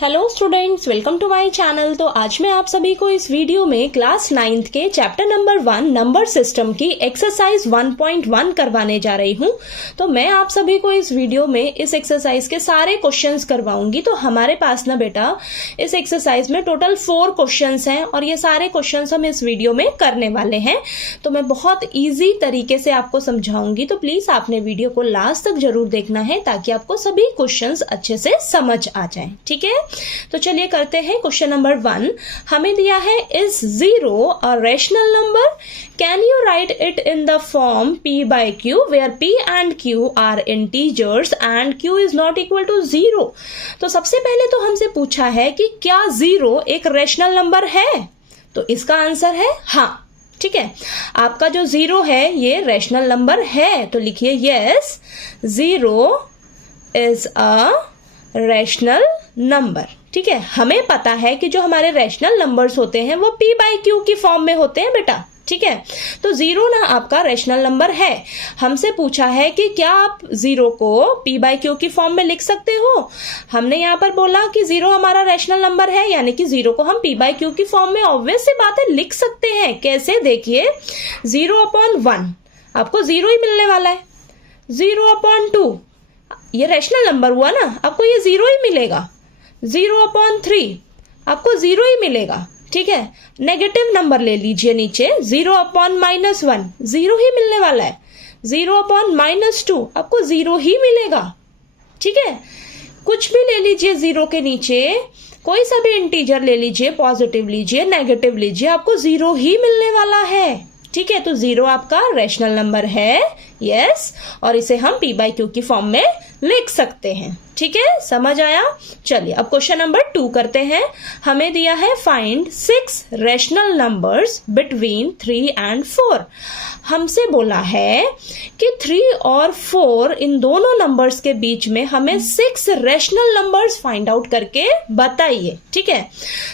Hello students, welcome to my channel. तो आज मैं आप सभी को इस वीडियो में क्लास 9th के चैप्टर नंबर 1 नंबर सिस्टम की एक्सरसाइज 1.1 करवाने जा रही हूं। तो मैं आप सभी को इस वीडियो में इस एक्सरसाइज के सारे क्वेश्चंस करवाऊंगी। तो हमारे पास ना बेटा इस एक्सरसाइज में टोटल 4 क्वेश्चंस हैं और ये सारे क्वेश्चंस हम इस वीडियो में करने वाले हैं। तो मैं बहुत ईजी तरीके से आपको समझाऊंगी, तो प्लीज आपने वीडियो को लास्ट तक जरूर देखना है ताकि आपको सभी क्वेश्चंस अच्छे से समझ आ जाए। ठीक है, तो चलिए करते हैं। क्वेश्चन नंबर 1 हमें दिया है, is 0 a rational number? Can you right it in the form p by q where p and q are integers and q is not equal to 0? तो सबसे पहले तो हमसे पूछा है कि क्या 0 एक रैशनल नंबर है? तो इसका आंसर है हाँ। ठीक है, आपका जो 0 है ये रैशनल नंबर है, तो लिखिए yes 0 is a rational number. ठीक है, हमें पता है कि जो हमारे रैशनल नंबर्स होते हैं वो p by q की फॉर्म में होते हैं बेटा। ठीक है, तो 0 ना आपका रैशनल नंबर है। हमसे पूछा है कि क्या आप 0 को p by q की फॉर्म में लिख सकते हो। हमने यहाँ पर बोला कि 0 हमारा रैशनल नंबर है, यानी कि 0 को हम p by q की फॉर्म में ऑब्वियस सी बात है लिख सकते हैं। कैसे, देखिए 0/1 आपको 0 ही मिलने वाला है। 0/2 ये रैशनल नंबर हुआ ना, आपको ये 0 ही मिलेगा। 0/3 आपको 0 ही मिलेगा। ठीक है, नेगेटिव नंबर ले लीजिए नीचे, 0/-1 0 ही मिलने वाला है। 0/-2 आपको 0 ही मिलेगा। ठीक है, कुछ भी ले लीजिए 0 के नीचे, कोई सा भी इंटीजर ले लीजिए, पॉजिटिव लीजिए, नेगेटिव लीजिए, आपको 0 ही मिलने वाला है। ठीक है, तो 0 आपका रैशनल नंबर है, यस, और इसे हम p by q की फॉर्म में लिख सकते हैं। ठीक है, समझ आया। चलिए अब क्वेश्चन नंबर 2 करते हैं। हमें दिया है, find 6 rational numbers between 3 and 4। हमसे बोला है कि 3 और 4 इन दोनों नंबर्स के बीच में हमें 6 रैशनल नंबर्स फाइंड आउट करके बताइए। ठीक है,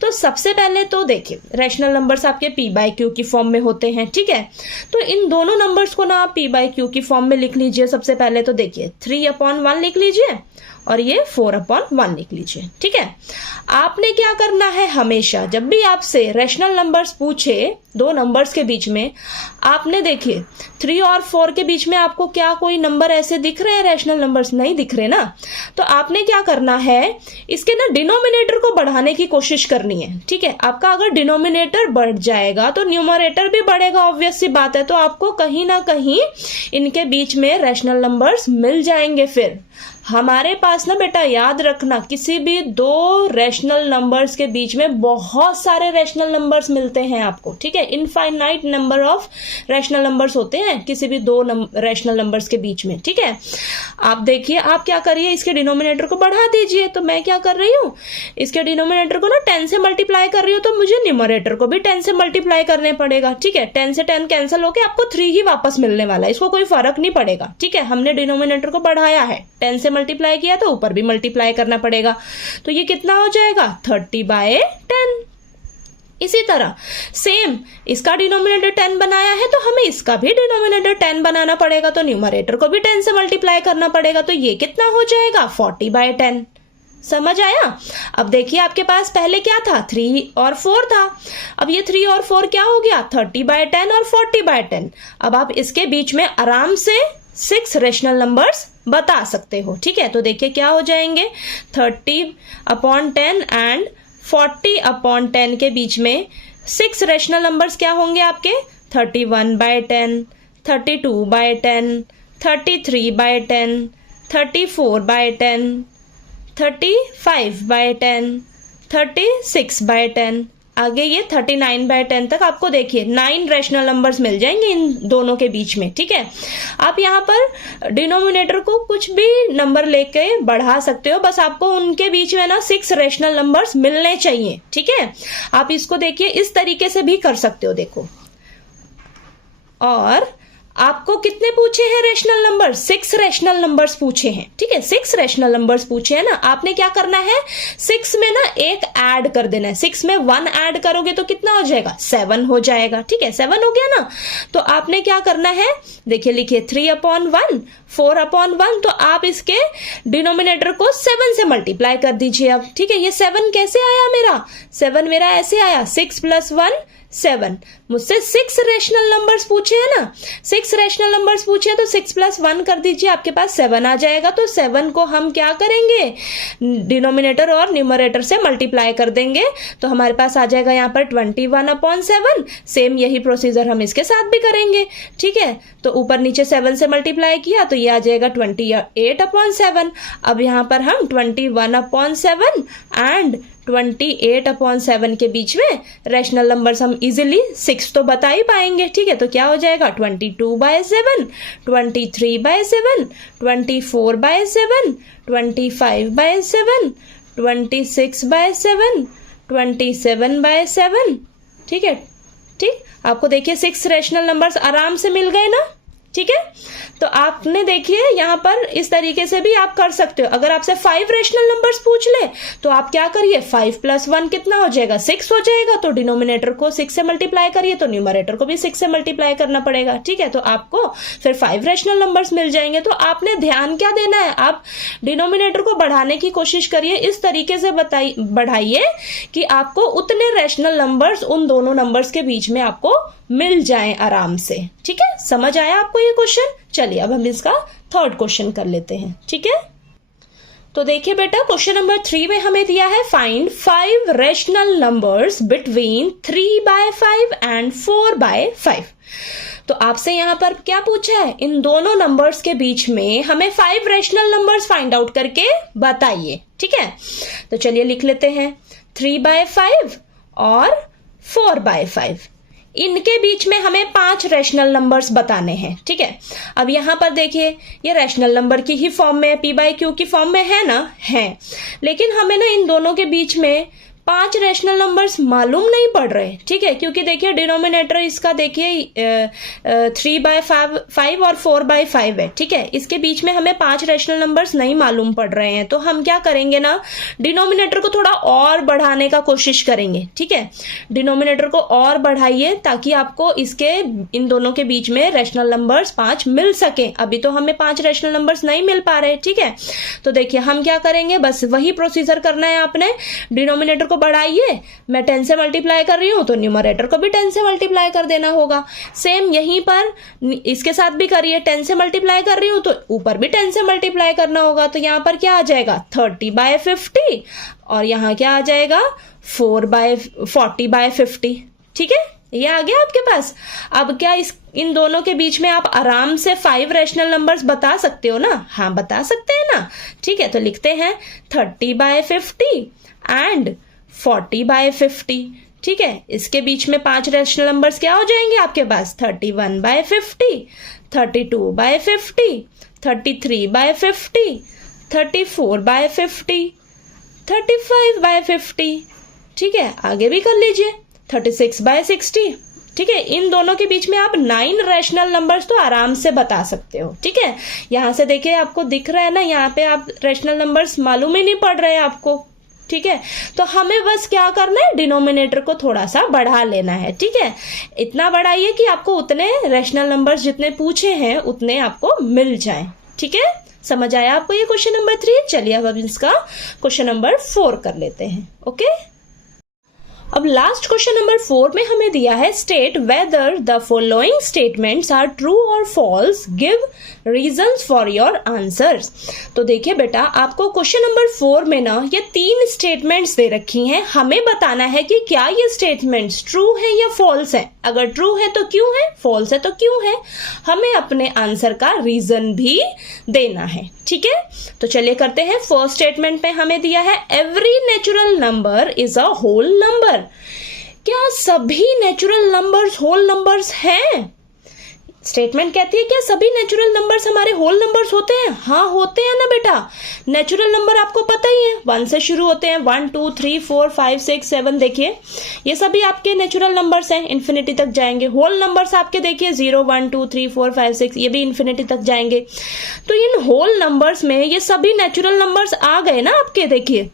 तो सबसे पहले तो देखिए रैशनल नंबर्स आपके p by q की फॉर्म में होते हैं। ठीक है, तो इन दोनों नंबर्स को ना आप p by q की फॉर्म में लिख लीजिए। सबसे पहले तो देखिए 3/1 लिख लीजिए और ये 4/1 लिख लीजिए। ठीक है, आपने क्या करना है, हमेशा जब भी आपसे रैशनल नंबर्स पूछे दो नंबर्स के बीच में, आपने देखिए 3 और 4 के बीच में आपको क्या कोई नंबर ऐसे दिख रहे हैं, रैशनल नंबर्स नहीं दिख रहे ना, तो आपने क्या करना है, इसके ना डिनोमिनेटर को बढ़ाने की कोशिश करनी है। ठीक है, आपका अगर डिनोमिनेटर बढ़ जाएगा तो न्यूमरेटर भी बढ़ेगा, ऑब्वियस सी बात है, तो आपको कहीं ना कहीं इनके बीच में रैशनल नंबर्स मिल जाएंगे। फिर हमारे पास ना बेटा याद रखना, किसी भी दो रैशनल नंबर्स के बीच में बहुत सारे रैशनल नंबर्स मिलते हैं आपको। ठीक है, infinite number of rational numbers होते हैं किसी भी दो रैशनल नंबर्स के बीच में। ठीक है, आप देखिए, आप क्या करिए, इसके डिनोमिनेटर को बढ़ा दीजिए। तो मैं क्या कर रही हूँ, इसके डिनोमिनेटर को ना 10 से मल्टीप्लाई कर रही हूँ, तो मुझे न्यूमरेटर को भी 10 से मल्टीप्लाई करने पड़ेगा। ठीक है, 10 से 10 कैंसिल होके आपको 3 ही वापस मिलने वाला है, इसको कोई फर्क नहीं पड़ेगा। ठीक है, हमने डिनोमिनेटर को बढ़ाया है, 10 से मल्टीप्लाई किया तो ऊपर भी मल्टीप्लाई करना पड़ेगा, तो ये कितना हो जाएगा 30/10। इसी तरह सेम इसका डिनोमिनेटर 10 बनाया है तो हमें इसका भी डिनोमिनेटर 10 बनाना पड़ेगा, तो न्यूमरेटर को भी 10 से मल्टीप्लाई करना पड़ेगा, तो ये कितना हो जाएगा 40/10। समझ आया। अब देखिए आपके पास पहले क्या था, 3 और 4 था, अब ये 3 और 4 क्या हो गया 30/10 और 40/10। अब आप इसके बीच में आराम से 6 रैशनल नंबर्स बता सकते हो। ठीक है, तो देखिए क्या हो जाएंगे, 30/10 एंड 40/10 के बीच में 6 रैशनल नंबर्स क्या होंगे आपके, 31/10, 32/10, 33/10, 34/10, 35/10, 36/10, आगे ये 39/10 तक आपको देखिए 9 रैशनल नंबर्स मिल जाएंगे इन दोनों के बीच में। ठीक है, आप यहाँ पर डिनोमिनेटर को कुछ भी नंबर लेके बढ़ा सकते हो, बस आपको उनके बीच में ना 6 रैशनल नंबर्स मिलने चाहिए। ठीक है, आप इसको देखिए इस तरीके से भी कर सकते हो, देखो। और आपको कितने पूछे हैं रेशनल नंबर? 6 रेशनल नंबर्स पूछे हैं, ठीक है, 6 रेशनल नंबर्स पूछे हैं ना। आपने क्या करना है, 6 में ना एक ऐड कर देना है। 6 में 1 ऐड करोगे तो कितना हो जाएगा? 7 हो जाएगा, ठीक है, 7 हो गया ना। तो आपने क्या करना है, देखिए लिखिए 3/1, 4/1। तो आप इसके डिनोमिनेटर को 7 से मल्टीप्लाई कर दीजिए अब, ठीक है। ये 7 कैसे आया मेरा? 7 मेरा ऐसे आया, 6 + 1 7। मुझसे 6 रेशनल नंबर्स पूछे हैं ना, 6 रेशनल नंबर्स पूछे हैं, तो 6 + 1 कर दीजिए, आपके पास 7 आ जाएगा। तो 7 को हम क्या करेंगे, डिनोमिनेटर और न्यूमरेटर से मल्टीप्लाई कर देंगे, तो हमारे पास आ जाएगा यहाँ पर 21/7। सेम यही प्रोसीजर हम इसके साथ भी करेंगे, ठीक है। तो ऊपर नीचे 7 से मल्टीप्लाई किया तो ये आ जाएगा 28/7। अब यहाँ पर हम 21/7 एंड 28/7 के बीच में रेशनल नंबर्स हम इजीली 6 तो बता ही पाएंगे, ठीक है। तो क्या हो जाएगा, 22/7, 23/7, 24/7, 25/7, 26/7, 27/7, ठीक है। ठीक, आपको देखिए 6 रेशनल नंबर्स आराम से मिल गए ना, ठीक है। तो आपने देखिए यहां पर इस तरीके से भी आप कर सकते हो। अगर आपसे 5 रेशनल नंबर्स पूछ ले तो आप क्या करिए, 5 + 1 कितना हो जाएगा, 6 हो जाएगा। तो डिनोमिनेटर को 6 से मल्टीप्लाई करिए तो न्यूमरेटर को भी 6 से मल्टीप्लाई करना पड़ेगा, ठीक है। तो आपको फिर 5 रेशनल नंबर्स मिल जाएंगे। तो आपने ध्यान क्या देना है, आप डिनोमिनेटर को बढ़ाने की कोशिश करिए, इस तरीके से बढ़ाइए कि आपको उतने रेशनल नंबर्स उन दोनों नंबर्स के बीच में आपको मिल जाएं आराम से, ठीक है। समझ आया आपको ये क्वेश्चन? चलिए अब हम इसका थर्ड क्वेश्चन कर लेते हैं, ठीक है। तो देखिए बेटा, क्वेश्चन नंबर 3 में हमें दिया है find 5 rational numbers between 3/5 and 4/5। तो आपसे यहां पर क्या पूछा है, इन दोनों नंबर्स के बीच में हमें 5 रेशनल नंबर्स फाइंड आउट करके बताइए, ठीक है। तो चलिए लिख लेते हैं, 3/5 और 4/5, इनके बीच में हमें 5 रेशनल नंबर्स बताने हैं, ठीक है। अब यहां पर देखिए ये रेशनल नंबर की ही फॉर्म में है, p/q की फॉर्म में है ना, है। लेकिन हमें ना इन दोनों के बीच में 5 रेशनल नंबर्स मालूम नहीं पड़ रहे, ठीक है। क्योंकि देखिए डिनोमिनेटर इसका देखिए 3/5 और 4/5 है, ठीक है। इसके बीच में हमें 5 रेशनल नंबर्स नहीं मालूम पड़ रहे हैं। तो हम क्या करेंगे ना, डिनोमिनेटर को थोड़ा और बढ़ाने का कोशिश करेंगे, ठीक है। डिनोमिनेटर को और बढ़ाइए ताकि आपको इसके इन दोनों के बीच में रेशनल नंबर्स 5 मिल सके। अभी तो हमें 5 रेशनल नंबर्स नहीं मिल पा रहे, ठीक है। तो देखिए हम क्या करेंगे, बस वही प्रोसीजर करना है आपने। डिनोमिनेटर को बढ़ाइए, मैं 10 से मल्टीप्लाई कर रही हूं तो न्यूमरेटर को भी 10 से मल्टीप्लाई कर देना होगा। सेम यहीं पर इसके साथ भी करिए, 10 से मल्टीप्लाई कर रही हूं तो ऊपर भी 10 से मल्टीप्लाई करना होगा। तो यहां पर क्या आ जाएगा, 30/50, और यहां क्या आ जाएगा, 40/50, ठीक है। ये आ गया आपके पास। अब क्या इन दोनों के बीच में आप आराम से 5 रेशनल नंबर्स बता सकते हो ना? हाँ बता सकते हैं ना, ठीक है। तो लिखते हैं 30/50 एंड 40/50, ठीक है। इसके बीच में 5 रेशनल नंबर्स क्या हो जाएंगे आपके पास, 31/50, 32/50, 33/50, 34/50, 35/50, ठीक है। आगे भी कर लीजिए 36/60, ठीक है। इन दोनों के बीच में आप 9 रेशनल नंबर्स तो आराम से बता सकते हो, ठीक है। यहां से देखिए आपको दिख रहा है ना, यहाँ पे आप रेशनल नंबर्स मालूम ही नहीं पड़ रहे हैं आपको, ठीक है। तो हमें बस क्या करना है, डिनोमिनेटर को थोड़ा सा बढ़ा लेना है, ठीक है। इतना बढ़ाइए कि आपको उतने रेशनल नंबर्स जितने पूछे हैं उतने आपको मिल जाएं, ठीक है। समझ आया आपको ये क्वेश्चन नंबर 3? चलिए अब इसका क्वेश्चन नंबर 4 कर लेते हैं, ओके। अब लास्ट क्वेश्चन नंबर 4 में हमें दिया है state whether the following statements are true और false, give reasons for your answers. तो देखिए बेटा, आपको क्वेश्चन नंबर 4 में ना ये 3 स्टेटमेंट्स दे रखी हैं। हमें बताना है कि क्या ये स्टेटमेंट्स ट्रू है या फॉल्स है। अगर ट्रू है तो क्यों है, फॉल्स है तो क्यों है। हमें अपने आंसर का रीजन भी देना है, ठीक है। तो चलिए करते हैं। फर्स्ट स्टेटमेंट में हमें दिया है every natural number is a whole number. क्या सभी नेचुरल नंबर्स होल नंबर्स हैं? स्टेटमेंट कहती है क्या सभी नेचुरल नंबर्स हमारे होल नंबर्स होते हैं? हाँ होते हैं ना बेटा। नेचुरल नंबर आपको पता ही है 1 से शुरू होते हैं, 1 2 3 4 5 6 7। देखिए ये सभी आपके नेचुरल नंबर्स हैं, इन्फिनिटी तक जाएंगे। होल नंबर्स आपके देखिए 0 1 2 3 4 5 6, ये भी इन्फिनिटी तक जाएंगे। तो इन होल नंबर्स में ये सभी नेचुरल नंबर्स आ गए ना आपके, देखिए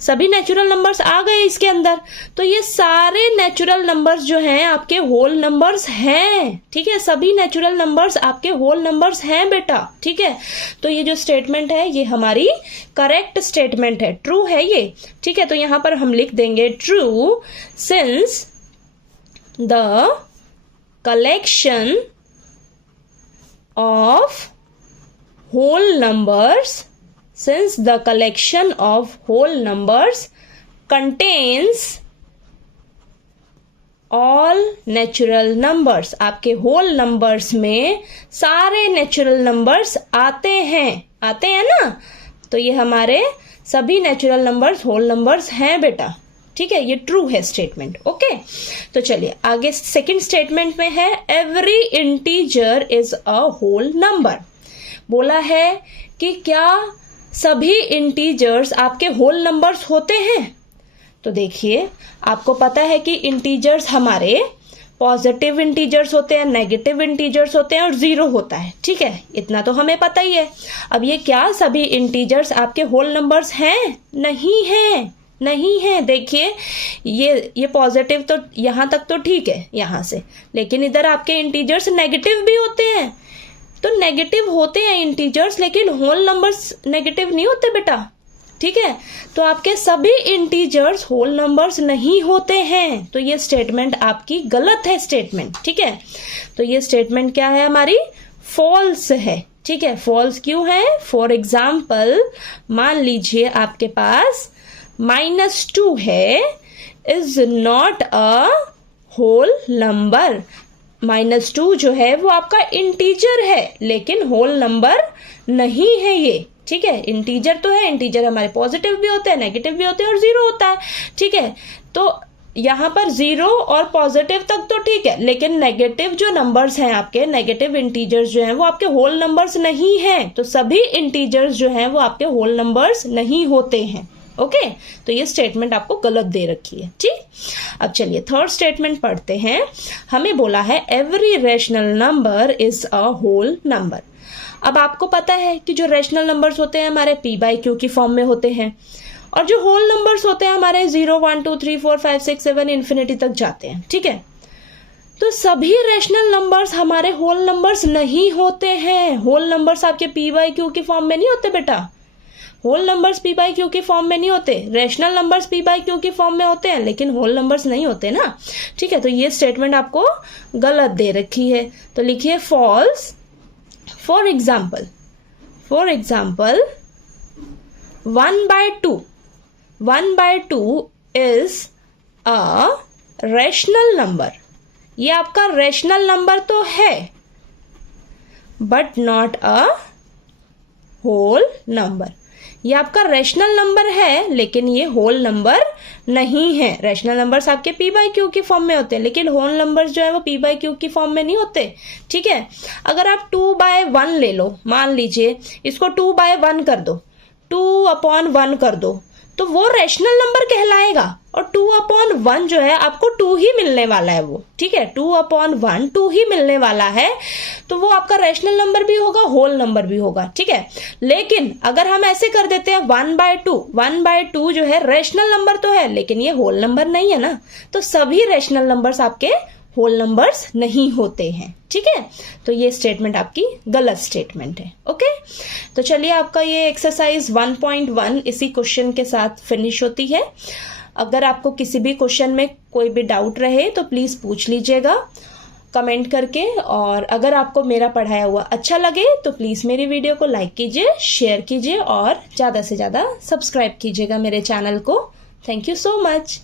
सभी नेचुरल नंबर्स आ गए इसके अंदर। तो ये सारे नेचुरल नंबर्स जो हैं आपके होल नंबर्स हैं, ठीक है। सभी नेचुरल नंबर्स आपके होल नंबर्स हैं बेटा, ठीक है। तो ये जो स्टेटमेंट है ये हमारी करेक्ट स्टेटमेंट है, ट्रू है ये, ठीक है। तो यहां पर हम लिख देंगे true since the collection of whole numbers since the collection of whole numbers contains all natural numbers। आपके whole numbers में सारे natural numbers आते हैं ना। तो ये हमारे सभी natural numbers whole numbers हैं बेटा, ठीक है। ये ट्रू है स्टेटमेंट, ओके। तो चलिए आगे सेकंड स्टेटमेंट में है every integer is a whole number. बोला है कि क्या सभी इंटीजर्स आपके होल नंबर्स होते हैं? तो देखिए आपको पता है कि इंटीजर्स हमारे पॉजिटिव इंटीजर्स होते हैं, नेगेटिव इंटीजर्स होते हैं और 0 होता है, ठीक है। इतना तो हमें पता ही है। अब ये क्या सभी इंटीजर्स आपके होल नंबर्स हैं? नहीं है। देखिए ये पॉजिटिव तो यहां तक तो ठीक है यहां से, लेकिन इधर आपके इंटीजर्स नेगेटिव भी होते हैं। तो नेगेटिव होते हैं इंटीजर्स, लेकिन होल नंबर्स नेगेटिव नहीं होते बेटा, ठीक है। तो आपके सभी इंटीजर्स होल नंबर्स नहीं होते हैं। तो ये स्टेटमेंट आपकी गलत है स्टेटमेंट, ठीक है। तो ये स्टेटमेंट क्या है हमारी? फॉल्स है, ठीक है। फॉल्स क्यों है? फॉर एग्जाम्पल मान लीजिए आपके पास -2 है, is not a whole number. -2 जो है वो आपका इंटीजर है, लेकिन होल नंबर नहीं है ये, ठीक है। इंटीजर तो है, इंटीजर हमारे पॉजिटिव भी होते हैं, नेगेटिव भी होते हैं और 0 होता है, ठीक है। तो यहाँ पर 0 और पॉजिटिव तक तो ठीक है, लेकिन नेगेटिव जो नंबर्स हैं आपके, नेगेटिव इंटीजर्स जो हैं वो आपके होल नंबर्स नहीं हैं। तो सभी इंटीजर्स जो हैं वो आपके होल नंबर्स नहीं होते हैं, ओके। तो ये स्टेटमेंट आपको गलत दे रखी है, ठीक। अब चलिए थर्ड स्टेटमेंट पढ़ते हैं। हमें बोला है every rational number is a whole number. अब आपको पता है कि जो रेशनल नंबर्स होते हैं हमारे p/q की फॉर्म में होते हैं, और जो होल नंबर्स होते हैं हमारे 0 1 2 3 4 5 6 7 इन्फिनिटी तक जाते हैं, ठीक है। तो सभी रेशनल नंबर्स हमारे होल नंबर्स नहीं होते हैं। होल नंबर्स आपके p/q की फॉर्म में नहीं होते बेटा, होल नंबर्स p/q की फॉर्म में नहीं होते। रेशनल नंबर्स p/q की फॉर्म में होते हैं, लेकिन होल नंबर्स नहीं होते ना, ठीक है। तो ये स्टेटमेंट आपको गलत दे रखी है। तो लिखिए false. For example 1/2 is a rational number. ये आपका रेशनल नंबर तो है, but not a whole number. ये आपका रेशनल नंबर है, लेकिन ये होल नंबर नहीं है। रेशनल नंबर्स आपके p/q की फॉर्म में होते हैं, लेकिन होल नंबर्स जो है वो p/q की फॉर्म में नहीं होते, ठीक है। अगर आप 2/1 ले लो, मान लीजिए इसको 2/1 कर दो, 2/1 कर दो, तो वो रेशनल नंबर कहलाएगा। और 2/1 जो है आपको 2 ही मिलने वाला है वो, ठीक है। 2/1 2 ही मिलने वाला है, तो वो आपका रेशनल नंबर भी होगा, होल नंबर भी होगा, ठीक है। लेकिन अगर हम ऐसे कर देते हैं 1/2 जो है रेशनल नंबर तो है, लेकिन ये होल नंबर नहीं है ना। तो सभी रेशनल नंबर्स आपके होल नंबर्स नहीं होते हैं, ठीक है। तो ये स्टेटमेंट आपकी गलत स्टेटमेंट है, ओके। तो चलिए आपका ये एक्सरसाइज 1.1 इसी क्वेश्चन के साथ फिनिश होती है। अगर आपको किसी भी क्वेश्चन में कोई भी डाउट रहे तो प्लीज पूछ लीजिएगा कमेंट करके। और अगर आपको मेरा पढ़ाया हुआ अच्छा लगे तो प्लीज मेरी वीडियो को लाइक कीजिए, शेयर कीजिए और ज्यादा से ज्यादा सब्सक्राइब कीजिएगा मेरे चैनल को। Thank you so much.